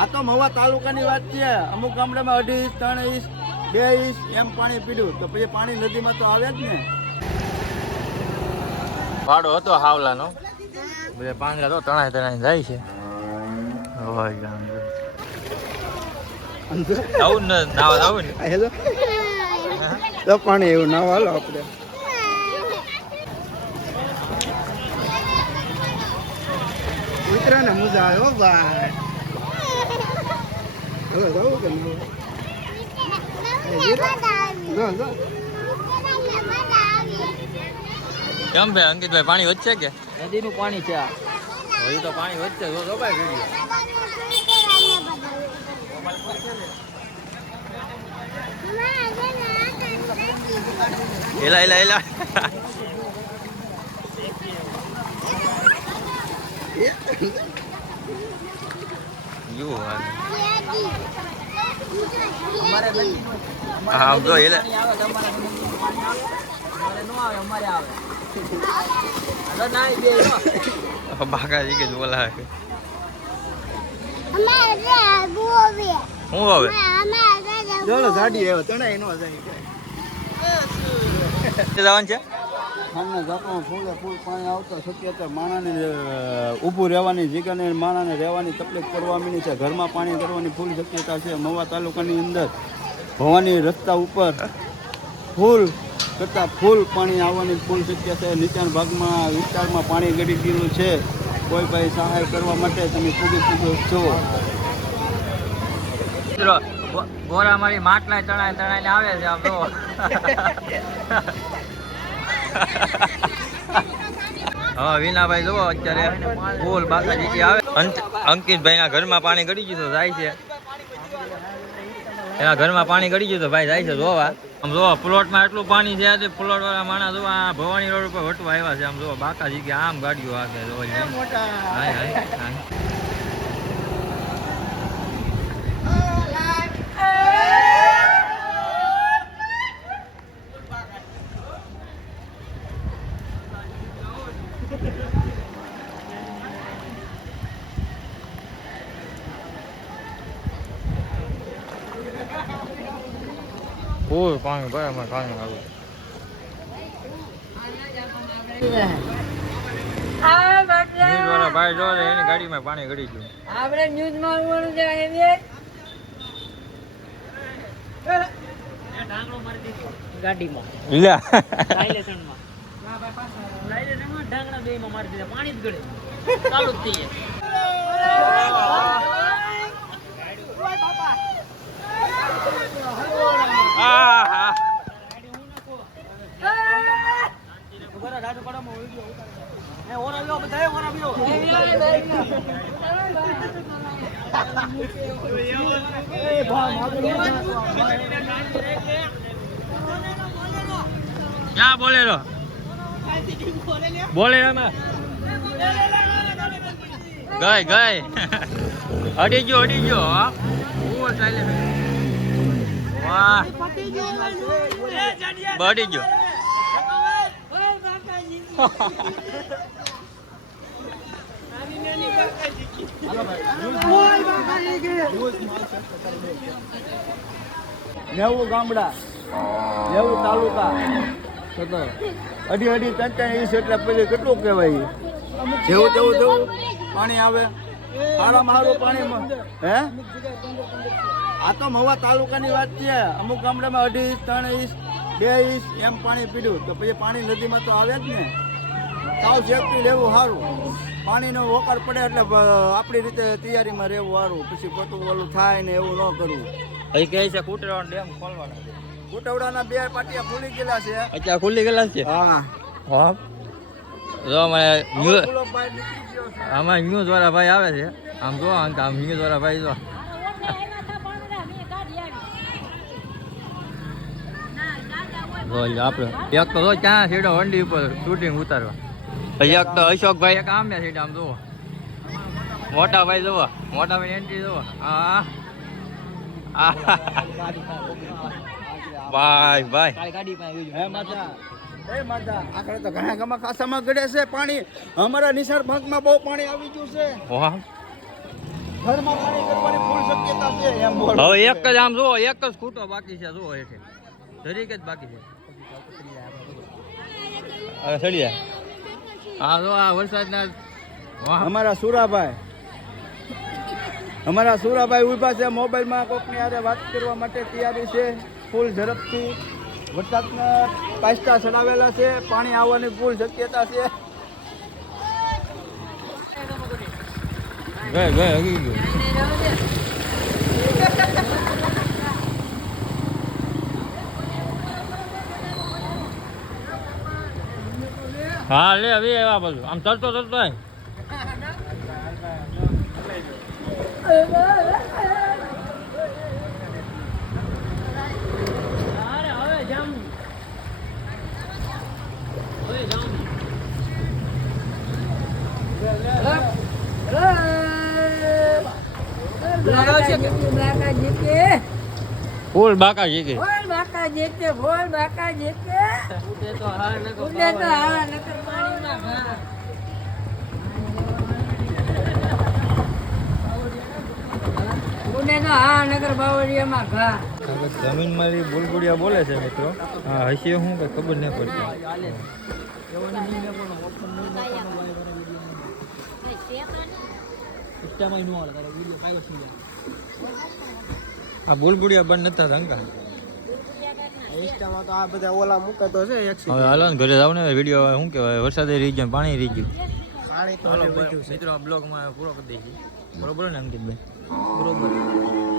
આ તો મહુવા તાલુકાની વાત છે. અમુક ગામડામાં અઢી ઇંચ ત્રણ ઇંચ બે ઇંચ એમ પાણી પીડ્યું. તો પછી પાણી નદીમાં તો આવે જ ને. વાડો હતો હાવલાનો. બધા પાંદડા તો તણાય તણાય જાય છે. હોય ગામ જો. આવું ને નાવા આવું ને. હેલો. તો પાણી એવું ના હાલો આપણે. ઉતરા ને મજા આવે હો ભાઈ. હવે જવું કે ન જો જો કેમ ભાઈ અંકિતભાઈ પાણી વધશે કે નદીનું પાણી છે આ હજી તો પાણી વધશે તો દબાઈ ગયું એલા એલા એલા યુ હા આમ તો એલા બાકાજી કે બોલાવે હું હવે ચાલો ગાડી આવ્યો તણાઈ નો જાય. જવાનું છે? સામના ઝાપમાં ફૂલે ફૂલ પાણી આવતા શક્યતા માણાને ઊભું રહેવાની જગ્યાને માણાને રહેવાની તકલીફ કરવા છે. ઘરમાં પાણી કરવાની ફૂલ શક્યતા છે. મવા તાલુકાની અંદર ભવાની રસ્તા ઉપર ફૂલ કરતાં ફૂલ પાણી આવવાની ફૂલ શક્યતા છે. નીચાણ ભાગમાં વિસ્તારમાં પાણી ગળી ગયેલું છે. કોઈ ભાઈ સહાય કરવા માટે તમે પૂરી પૂરો છો. બોરા મારી માટલા ચણાય તણાઈને આવે છે આમ તો હા, વિનાભાઈ જુઓ અત્યારે ફૂલ બાકાજી આવે. અંત- અંકિતભાઈના ઘરમાં પાણી ગળી ગયું તો જાય છે. એના ઘરમાં પાણી ગળી ગયું તો ભાઈ જાય છે, જોવા. આમ જોવા, પ્લોટમાં એટલું પાણી છે આજે પ્લોટ વાળા માણસ આ ભવાની રોડ ઉપર વટવા આવ્યા છે, આમ જોવા, બાકાજી કે આમ ગાડીઓ આગળ ફૂલ પાણી બરાબર પાણી આવ્યું ભાઈ જો એની ગાડીમાં પાણી ગળી ગયું. આપણે ન્યૂઝમાં આવવાનું છે ગાડીમાં. લ્યા. સાયલેશનમાં સાયલેશનમાં ઢાંકણા બેયમાં મારી દીધા પાણી જ ગળે. ચાલુ જ થઈ આહા. ક્યાં બોલેરો બોલેરો માં ગઈ ગઈ. અડી ગયો અડી ગયો હા. ઓ ચાલે વાહ. બડી ગયો. નેવું ગામડા નેવું તાલુકા. અઢી અઢી ત્રણ ત્રણ ઇંચ એટલે પછી કેટલું કહેવાય? જેવું તેવું તેવું પાણી આવે. સારામાં સારું પાણી હે? આ તો મહુવા તાલુકાની વાત છે. અમુક ગામડામાં અઢી ત્રણ ઈસ બે ઈસ એમ પાણી પીડ્યું. તો પછી પાણી નદીમાં તો આવે જ ને. સાવ સેફટી લેવું સારું. પાણીનો વોકાર પડે એટલે આપણી રીતે તૈયારીમાં રહેવું સારું. પછી પોતું ઓલું થાય ને એવું ન કરવું. અહીં કહે છે કુટરા ડેમ ખોલવાના કુટવડાના બે પાટિયા ખુલી ગયેલા છે. અત્યારે ખુલી ગયેલા છે? હા. હા. જો અમે આમાં ન્યૂઝ વાળા ભાઈ આવે છે. આમ જો આમ ન્યૂઝ વાળા ભાઈ જો. જો આપણે. એક તો ક્યાં સીડો વંડી ઉપર શૂટિંગ ઉતારવા. પછી એક તો અશોકભાઈ એક આમ ને આમ જુઓ. મોટા ભાઈ જુઓ મોટા ભાઈ એન્ટ્રી જુઓ. હા ભાઈ ભાઈ. છે પાણી. અમારા નિશાળ ભાગમાં બહુ પાણી આવી ગયું છે. હવે એક જ આમ જુઓ એક જ ખૂટો બાકી છે જુઓ જ બાકી છે. હા આ વરસાદના અમારા સુરાભાઈ. અમારા સુરાભાઈ ઊભા છે મોબાઈલમાં કોકની આજે વાત કરવા માટે તૈયારી છે. ફૂલ ઝડપથી. વરસાદના પાસ્તા ચડાવેલા છે પાણી આવવાની ફૂલ શક્યતા છે. હગી ગયું. હા લે હવે એવા બધું આમ ચડતો ચડતો આય. બાકા જીકે ફૂલ બાકા જીકે ફૂલ બાકા શીખી ઉડે તો હા નકો જમીન મારી બુલબુડિયા બોલે છે મિત્રો. હા હસીએ હું કઈ ખબર નહીં પડતી. આ બુલબુડિયા બંધ નતા રંગા ઇન્સ્ટામાં તો આ બધા ઓલા મૂકે તો છે હવે હાલો ને ઘરે જાવ ને વીડિયો શું કહેવાય? વરસાદે રહી ગયો પાણી રહી ગયું. પાણી તો મિત્રો બ્લોગમાં પૂરો કરી દઈશું. બરોબર ને અંકિતભાઈ? બરોબર.